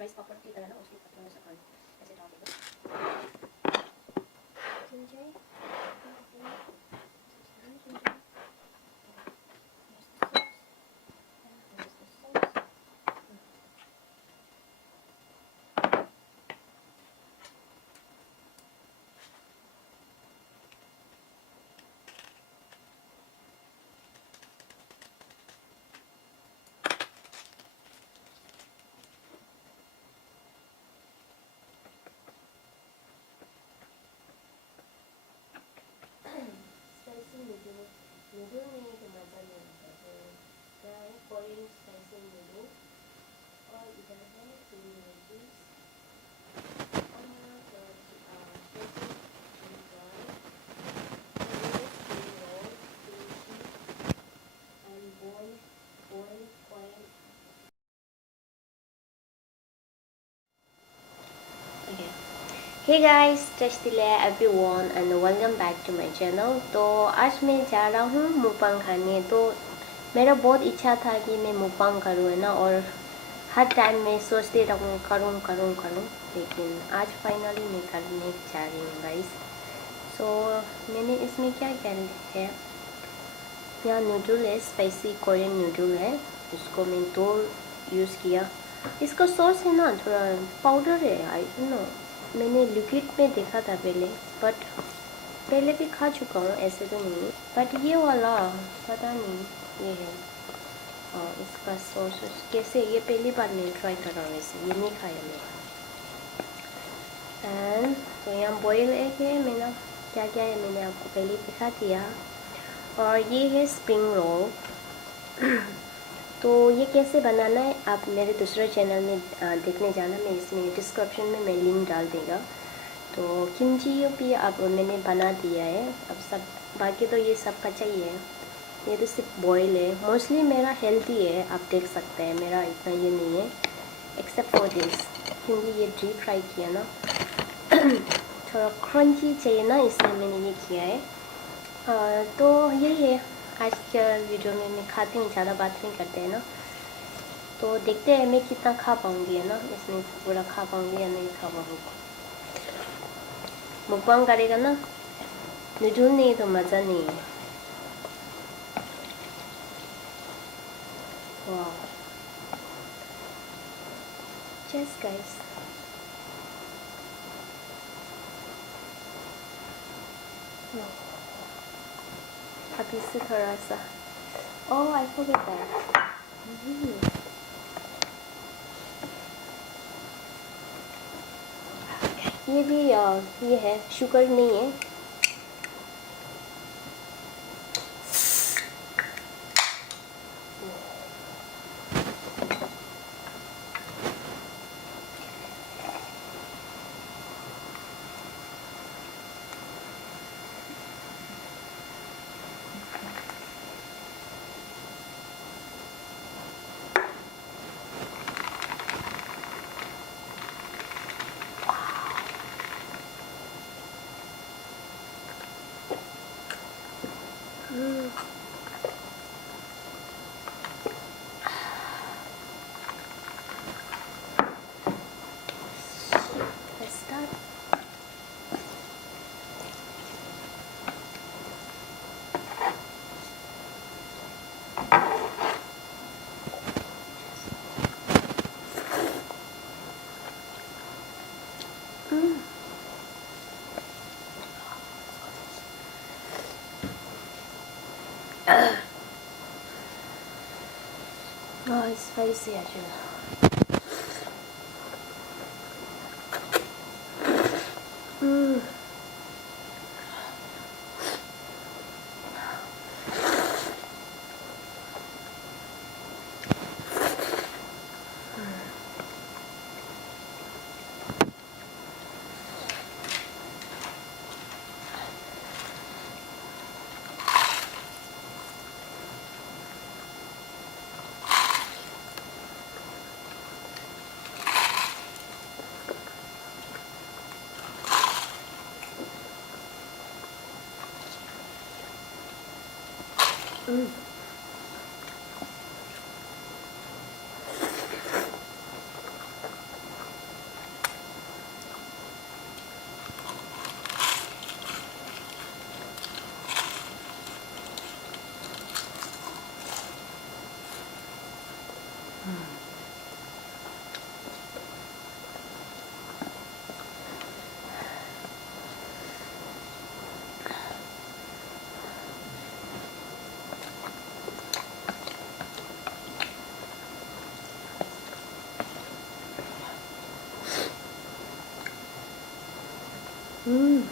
Rice popcorn की तरह ना उसकी थोड़ा सा पानी ऐसे डाल देगा। स्पाइसी नूडल में तो मज़ा नहीं आता है। क्या है कोरियन स्पाइसी नूडल और इधर है ग्रीन वेजीज और हे गाइस, टेस्टीले everyone and welcome back to my channel. तो आज मैं जा रहा हूँ मुकबांग खाने। तो मेरा बहुत इच्छा था कि मैं मुकबांग करूँ, है ना, और हर टाइम मैं सोचती रहूँ करूँ, लेकिन आज फाइनली मैं करने जा रही हूँ गाइस। सो मैंने इसमें क्या क्या है, यहाँ नूडल है, स्पाइसी कोरियन नूडल है, इसको मैं दो यूज़ किया। इसका सॉस है ना थोड़ा पाउडर है, आई डोंट नो, मैंने लिक्विड में देखा था पहले, बट पहले भी खा चुका हूँ, ऐसे तो नहीं। बट ये वाला पता नहीं ये है। और इसका सॉस कैसे, ये पहली बार मैं ट्राई कर रहा हूँ, ऐसे ये नहीं खाया मैं। एंड तो यहाँ बॉयल एग है, मैंने क्या क्या है मैंने आपको पहले दिखा दिया। और ये है स्प्रिंग रोल। तो ये कैसे बनाना है आप मेरे दूसरे चैनल में देखने जाना, मैं इसमें डिस्क्रिप्शन में मैं लिंक डाल देगा। तो किमची भी अब मैंने बना दिया है, अब सब बाकी तो ये सब कच्चा ही है, ये तो सिर्फ बॉयल है। मोस्टली मेरा हेल्दी है, आप देख सकते हैं, मेरा इतना ये नहीं है एक्सेप्ट फॉर दिस, क्योंकि ये डीप फ्राई किया ना। थोड़ा क्रंची चाहिए ना, इसलिए मैंने ये किया है। तो यही है आज के वीडियो में। मैं खाती हूँ, ज़्यादा बात नहीं करते हैं ना, तो देखते हैं मैं कितना खा पाऊँगी, है ना, इसमें पूरा खा पाऊँगी या नहीं खा पाऊँगी। मुकबांग करेगा ना, नूडल नहीं तो मज़ा नहीं है। वाह, चेस गाइस। अभी से थोड़ा सा, ओह आई फॉरगॉट दैट, ये भी ये है, शुगर नहीं है। Let's start. Oh, it's spicy actually. 음.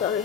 Sorry.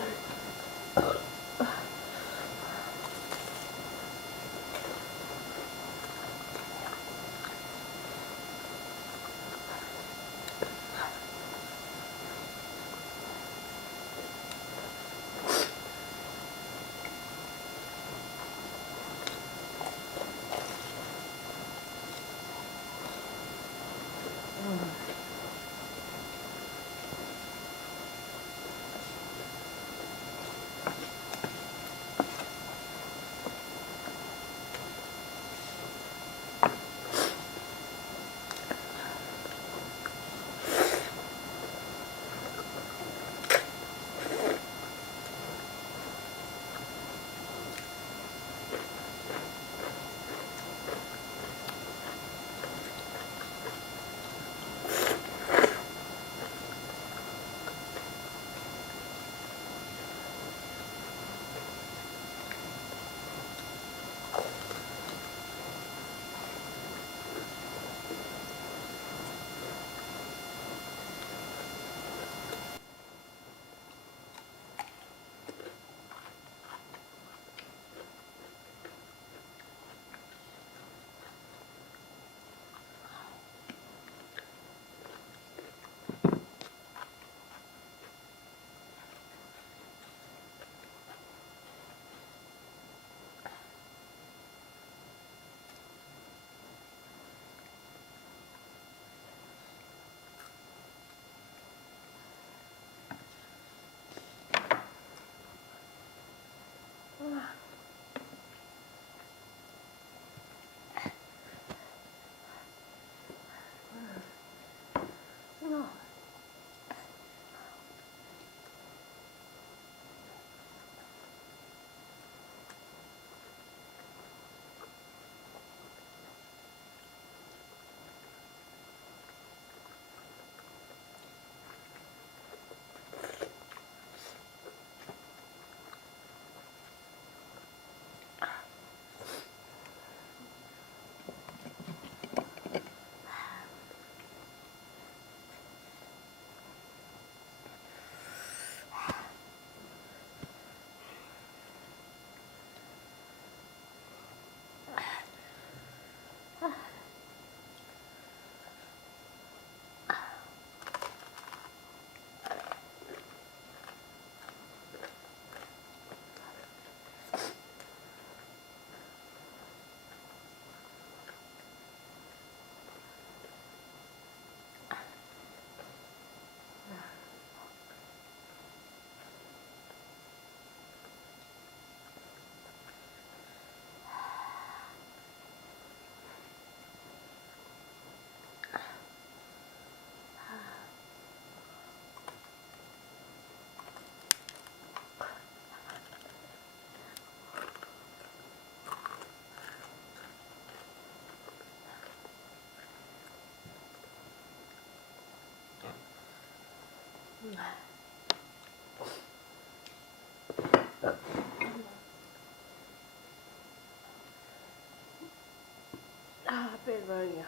पेट भर गया।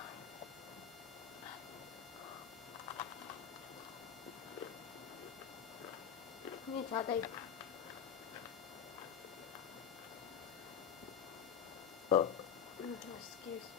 नहीं ज़्यादा ही। Excuse me.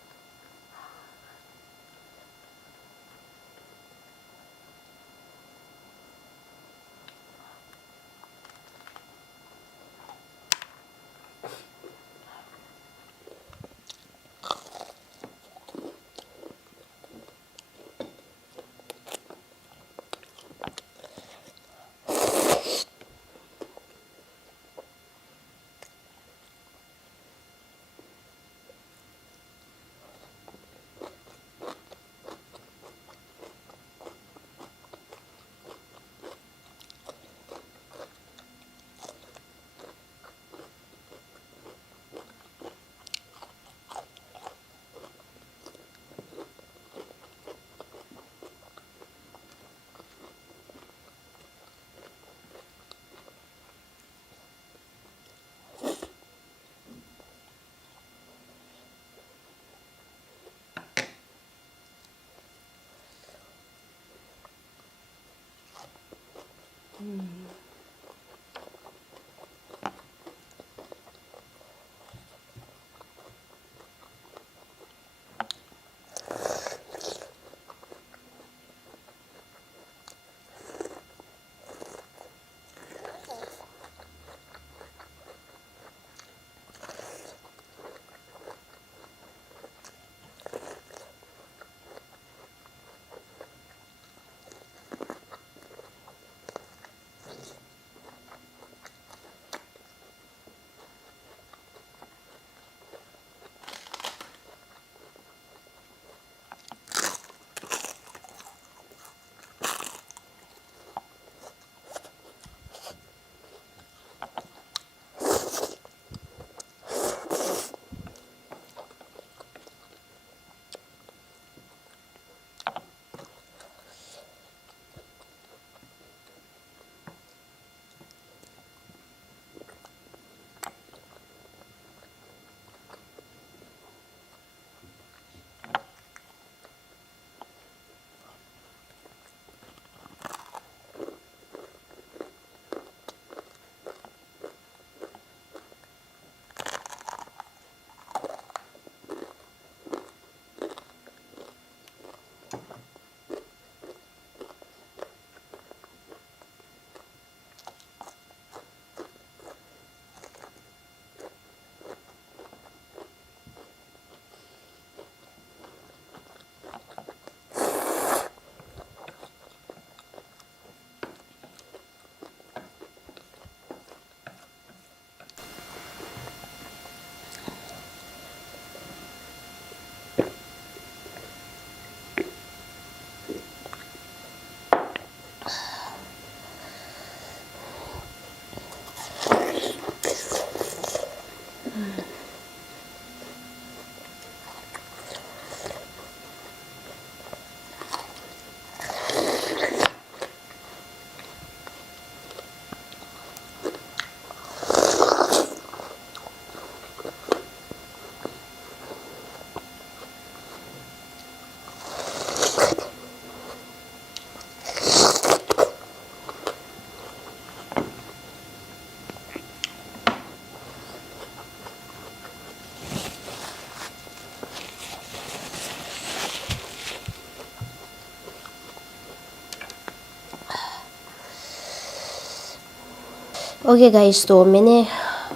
ओके गाइस, तो मैंने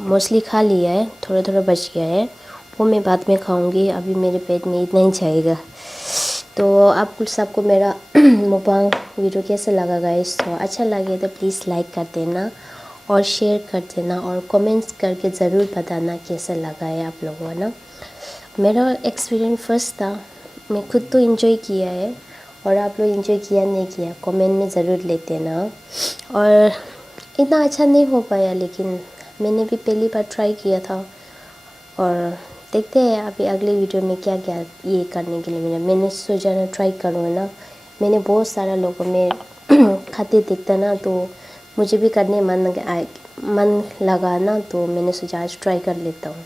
मोस्टली खा लिया है, थोड़ा थोड़ा बच गया है, वो मैं बाद में खाऊंगी। अभी मेरे पेट में इतना ही जाएगा। तो आप सबको मेरा मुकबांग वीडियो कैसे लगा गाइस? तो अच्छा लगे तो प्लीज़ लाइक कर देना और शेयर कर देना और कमेंट्स करके ज़रूर बताना कैसा लगा है आप लोगों को ना। मेरा एक्सपीरियंस फर्स्ट था, मैं खुद तो इन्जॉय किया है और आप लोग इन्जॉय किया नहीं किया कमेंट में ज़रूर लेते ना। और इतना अच्छा नहीं हो पाया, लेकिन मैंने भी पहली बार ट्राई किया था और देखते हैं अभी अगले वीडियो में क्या क्या ये करने के लिए मैंने सोचा ना ट्राई करूँ ना। मैंने बहुत सारा लोगों में खाते दिखता ना, तो मुझे भी करने मन लगा ना, तो मैंने सोचा आज ट्राई कर लेता हूँ,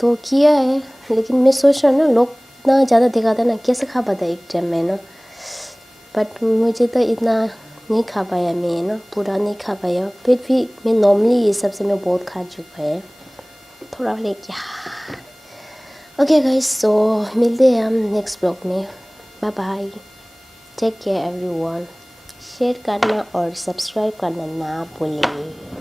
तो किया है। लेकिन मैं सोच रहा हूँ ना, लोग इतना ज़्यादा दिखाता ना, कैसे खा पाता एक टाइम में ना, बट मुझे तो इतना नहीं खा पाया मैं ना, पूरा नहीं खा पाया। फिर भी मैं नॉर्मली ये सब से मैं बहुत खा चुका है, थोड़ा लेके। ओके गाइस, सो मिलते हैं हम नेक्स्ट ब्लॉग में। Bye bye, take care everyone. Share करना और सब्सक्राइब करना ना भूलिए।